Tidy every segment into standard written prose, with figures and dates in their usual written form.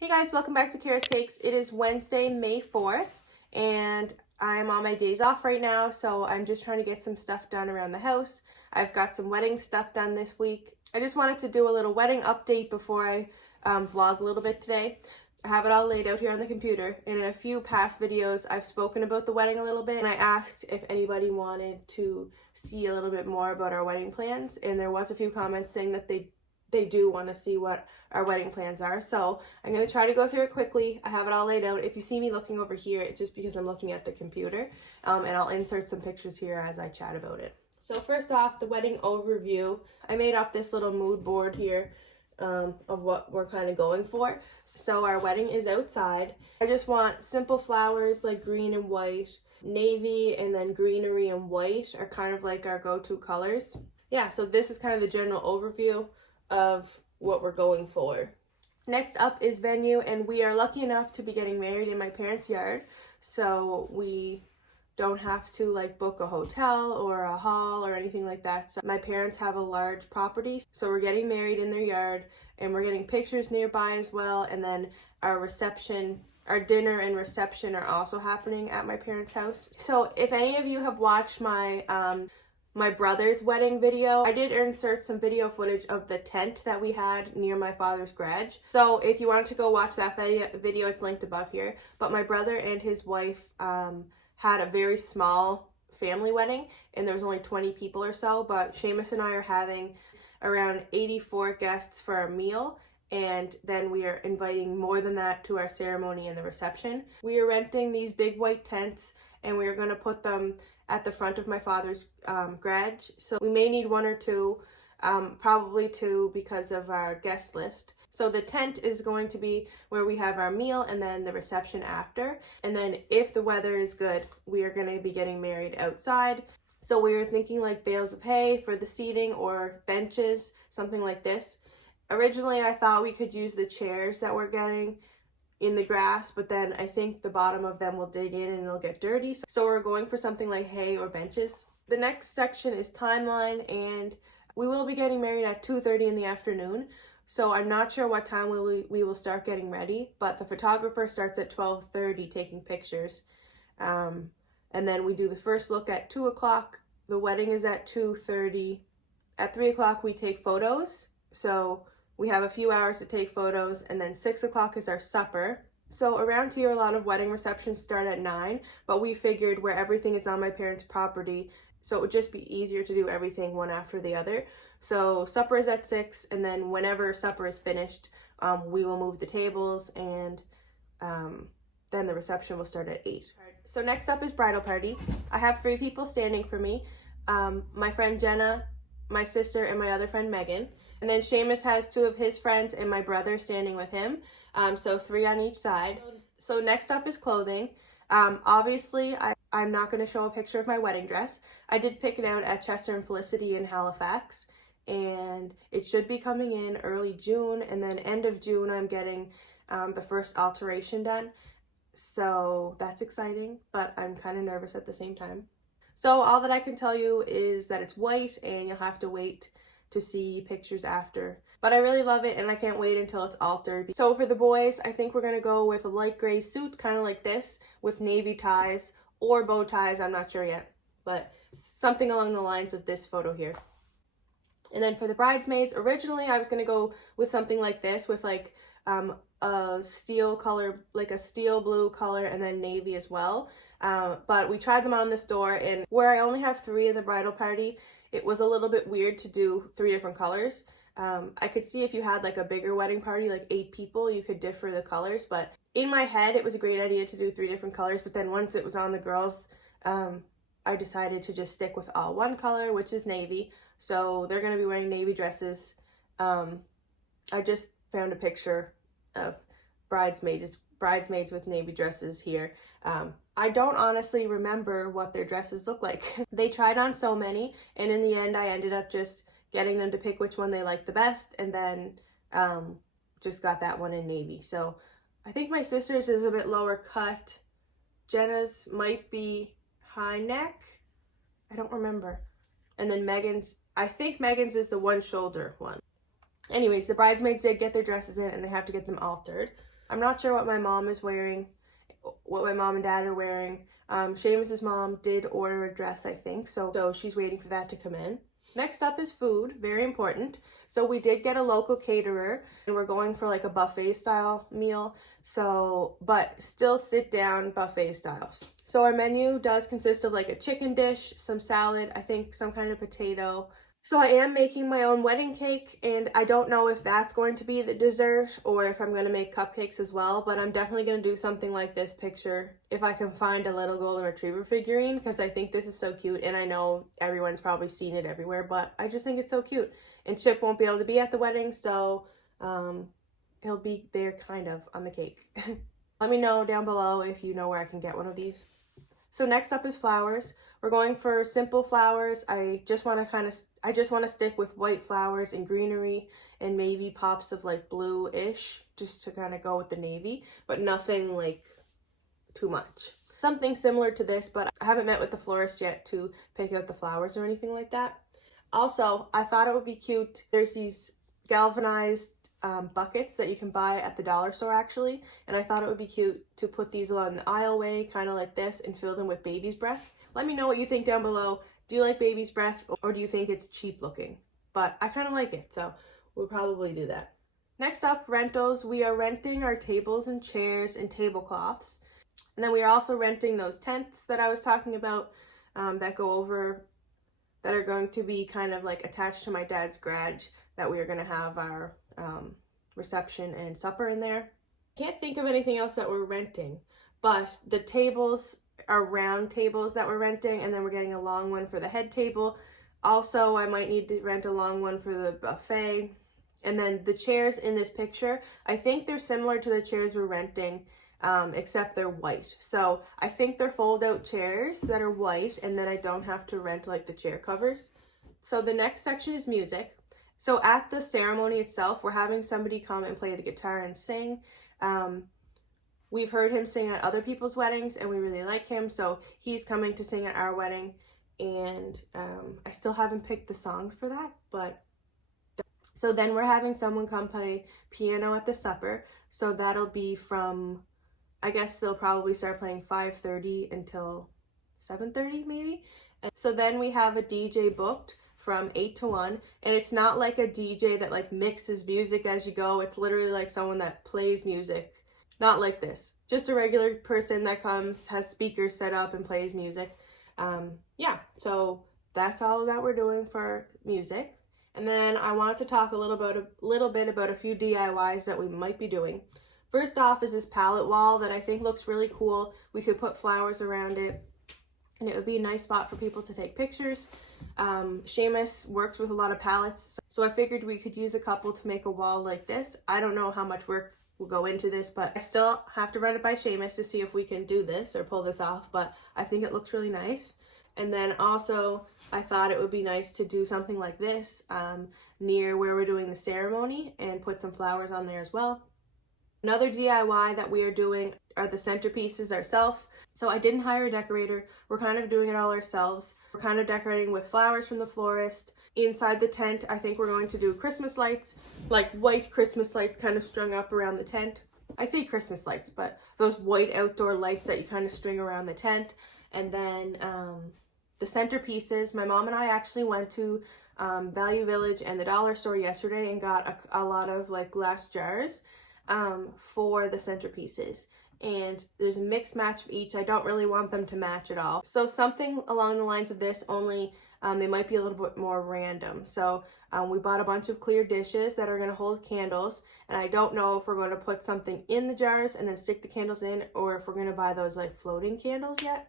Hey guys, welcome back to Cara's Cakes. It is Wednesday, May 4th, and I'm on my days off right now, so I'm just trying to get some stuff done around the house. I've got some wedding stuff done this week. I just wanted to do a little wedding update before I vlog a little bit today. I have it all laid out here on the computer, and in a few past videos I've spoken about the wedding a little bit, and I asked if anybody wanted to see a little bit more about our wedding plans, and there was a few comments saying that they do want to see what our wedding plans are. So I'm going to try to go through it quickly. I have it all laid out. If you see me looking over here, it's just because I'm looking at the computer, and I'll insert some pictures here as I chat about it. So first off, the wedding overview. I made up this little mood board here of what we're kind of going for. So our wedding is outside. I just want simple flowers like green and white. Navy and then greenery and white are kind of like our go-to colors. Yeah, so this is kind of the general overview of what we're going for. Next up is venue, and we are lucky enough to be getting married in my parents' yard, so we don't have to like book a hotel or a hall or anything like that. So my parents have a large property, so we're getting married in their yard, and we're getting pictures nearby as well. And then our dinner and reception are also happening at my parents' house. So if any of you have watched my brother's wedding video, I did insert some video footage of the tent that we had near my father's garage. So if you wanted to go watch that video, it's linked above here. But my brother and his wife had a very small family wedding, and there was only 20 people or so. But Seamus and I are having around 84 guests for our meal, and then we are inviting more than that to our ceremony and the reception. We are renting these big white tents, and we are going to put them at the front of my father's garage. So we may need one or two, probably two because of our guest list. So the tent is going to be where we have our meal and then the reception after. And then if the weather is good, we are going to be getting married outside. So we were thinking like bales of hay for the seating or benches, something like this. Originally, I thought we could use the chairs that we're getting in the grass, but then I think the bottom of them will dig in and they'll get dirty. So we're going for something like hay or benches. The next section is timeline, and we will be getting married at 2:30 in the afternoon. So I'm not sure what time we will start getting ready, but the photographer starts at 12:30 taking pictures. And then we do the first look at 2 o'clock. The wedding is at 2:30. At 3 o'clock we take photos. So we have a few hours to take photos, and then 6 o'clock is our supper. So around here, a lot of wedding receptions start at 9, but we figured where everything is on my parents' property, so it would just be easier to do everything one after the other. So supper is at 6, and then whenever supper is finished, we will move the tables, and then the reception will start at 8. So next up is bridal party. I have 3 people standing for me. My friend Jenna, my sister, and my other friend Megan. And then Seamus has 2 of his friends and my brother standing with him. So 3 on each side. So next up is clothing. Obviously, I'm not going to show a picture of my wedding dress. I did pick it out at Chester and Felicity in Halifax. And it should be coming in early June. And then end of June, I'm getting the first alteration done. So that's exciting, but I'm kind of nervous at the same time. So all that I can tell you is that it's white, and you'll have to wait to see pictures after. But I really love it, and I can't wait until it's altered. So for the boys, I think we're gonna go with a light gray suit, kind of like this, with navy ties or bow ties, I'm not sure yet, but something along the lines of this photo here. And then for the bridesmaids, originally I was gonna go with something like this, with like a steel color, like a steel blue color, and then navy as well. But we tried them on in the store, and where I only have 3 in the bridal party, it was a little bit weird to do 3 different colors. I could see if you had like a bigger wedding party, like 8 people, you could differ the colors. But in my head, it was a great idea to do 3 different colors. But then once it was on the girls, I decided to just stick with all one color, which is navy. So they're going to be wearing navy dresses. I just found a picture of bridesmaids with navy dresses here. I don't honestly remember what their dresses look like. They tried on so many, and in the end I ended up just getting them to pick which one they liked the best, and then just got that one in navy. So I think my sister's is a bit lower cut. Jenna's might be high neck. I don't remember. And then Megan's, I think Megan's is the one shoulder one. Anyways, the bridesmaids did get their dresses in, and they have to get them altered. I'm not sure what my mom is wearing, what my mom and dad are wearing. Seamus's mom did order a dress, I think, so she's waiting for that to come in. Next up is food, very important. So we did get a local caterer, and we're going for like a buffet style meal, so, but still sit down buffet styles. So our menu does consist of like a chicken dish, some salad, I think some kind of potato. So I am making my own wedding cake, and I don't know if that's going to be the dessert or if I'm going to make cupcakes as well, but I'm definitely going to do something like this picture if I can find a little golden retriever figurine, because I think this is so cute, and I know everyone's probably seen it everywhere, but I just think it's so cute. And Chip won't be able to be at the wedding, so he'll be there kind of on the cake. Let me know down below if you know where I can get one of these. So next up is flowers. We're going for simple flowers. I just want to stick with white flowers and greenery and maybe pops of like blue-ish just to kind of go with the navy, but nothing like too much. Something similar to this, but I haven't met with the florist yet to pick out the flowers or anything like that. Also, I thought it would be cute. There's these galvanized buckets that you can buy at the dollar store actually, and I thought it would be cute to put these along the aisleway, kind of like this, and fill them with baby's breath. Let me know what you think down below. Do you like baby's breath, or do you think it's cheap looking? But I kind of like it, so we'll probably do that. Next up, rentals. We are renting our tables and chairs and tablecloths, and then we are also renting those tents that I was talking about that go over, that are going to be kind of like attached to my dad's garage, that we are going to have our reception and supper in there. Can't think of anything else that we're renting, but the tables are round tables that we're renting, and then we're getting a long one for the head table. Also, I might need to rent a long one for the buffet. And then the chairs in this picture, I think they're similar to the chairs we're renting, except they're white. So I think they're fold-out chairs that are white, and then I don't have to rent like the chair covers. So the next section is music. So at the ceremony itself, we're having somebody come and play the guitar and sing. We've heard him sing at other people's weddings, and we really like him, so he's coming to sing at our wedding. And I still haven't picked the songs for that, but so then we're having someone come play piano at the supper. So that'll be from, I guess they'll probably start playing 5:30 until 7:30 maybe. And so then we have a DJ booked from 8 to 1, and it's not like a DJ that like mixes music as you go. It's literally like someone that plays music. Not like this, just a regular person that comes, has speakers set up and plays music. Yeah, so that's all that we're doing for music. And then I wanted to talk a little bit about a few DIYs that we might be doing. First off is this palette wall that I think looks really cool. We could put flowers around it, and it would be a nice spot for people to take pictures. Seamus works with a lot of palettes, so I figured we could use a couple to make a wall like this. I don't know how much work will go into this, but I still have to run it by Seamus to see if we can do this or pull this off, but I think it looks really nice. And then also, I thought it would be nice to do something like this near where we're doing the ceremony and put some flowers on there as well. Another DIY that we are doing are the centerpieces ourselves. So I didn't hire a decorator. We're kind of doing it all ourselves. We're kind of decorating with flowers from the florist. Inside the tent, I think we're going to do Christmas lights, like white Christmas lights kind of strung up around the tent. I say Christmas lights, but those white outdoor lights that you kind of string around the tent. And then the centerpieces, my mom and I actually went to Value Village and the dollar store yesterday and got a lot of like glass jars for the centerpieces. And there's a mixed match of each. I don't really want them to match at all. So something along the lines of this, only they might be a little bit more random. So we bought a bunch of clear dishes that are going to hold candles, and I don't know if we're going to put something in the jars and then stick the candles in, or if we're going to buy those like floating candles yet.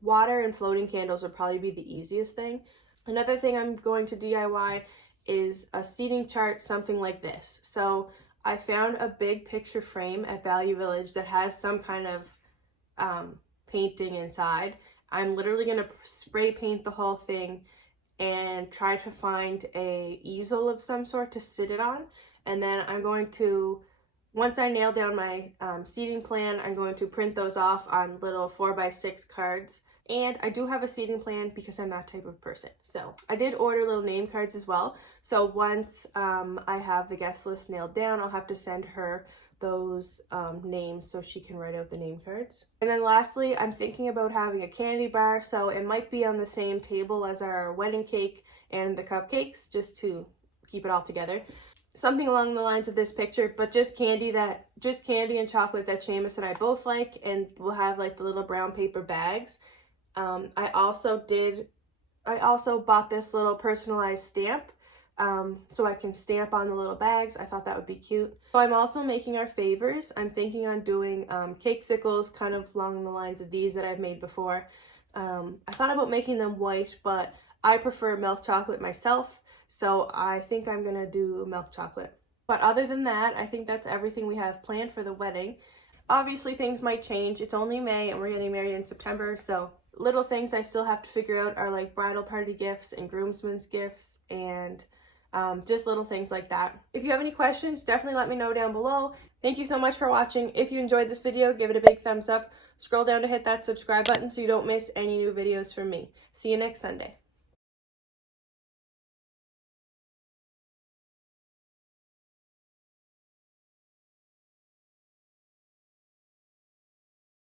Water and floating candles would probably be the easiest thing. Another thing I'm going to DIY is a seating chart, something like this. So I found a big picture frame at Value Village that has some kind of painting inside. I'm literally going to spray paint the whole thing and try to find a easel of some sort to sit it on. And then I'm going to, once I nail down my seating plan, I'm going to print those off on little 4x6 cards. And I do have a seating plan because I'm that type of person. So I did order little name cards as well. So once I have the guest list nailed down, I'll have to send her those names so she can write out the name cards. And then lastly, I'm thinking about having a candy bar, so it might be on the same table as our wedding cake and the cupcakes, just to keep it all together. Something along the lines of this picture, but just candy and chocolate that Seamus and I both like, and we'll have like the little brown paper bags. I also bought this little personalized stamp so I can stamp on the little bags. I thought that would be cute. So I'm also making our favors. I'm thinking on doing cake sickles kind of along the lines of these that I've made before. I thought about making them white, but I prefer milk chocolate myself, so I think I'm gonna do milk chocolate. But other than that, I think that's everything we have planned for the wedding. Obviously things might change. It's only May and we're getting married in September, so little things I still have to figure out are like bridal party gifts and groomsmen's gifts and just little things like that. If you have any questions, definitely let me know down below. Thank you so much for watching. If you enjoyed this video, give it a big thumbs up. Scroll down to hit that subscribe button so you don't miss any new videos from me. See you next Sunday.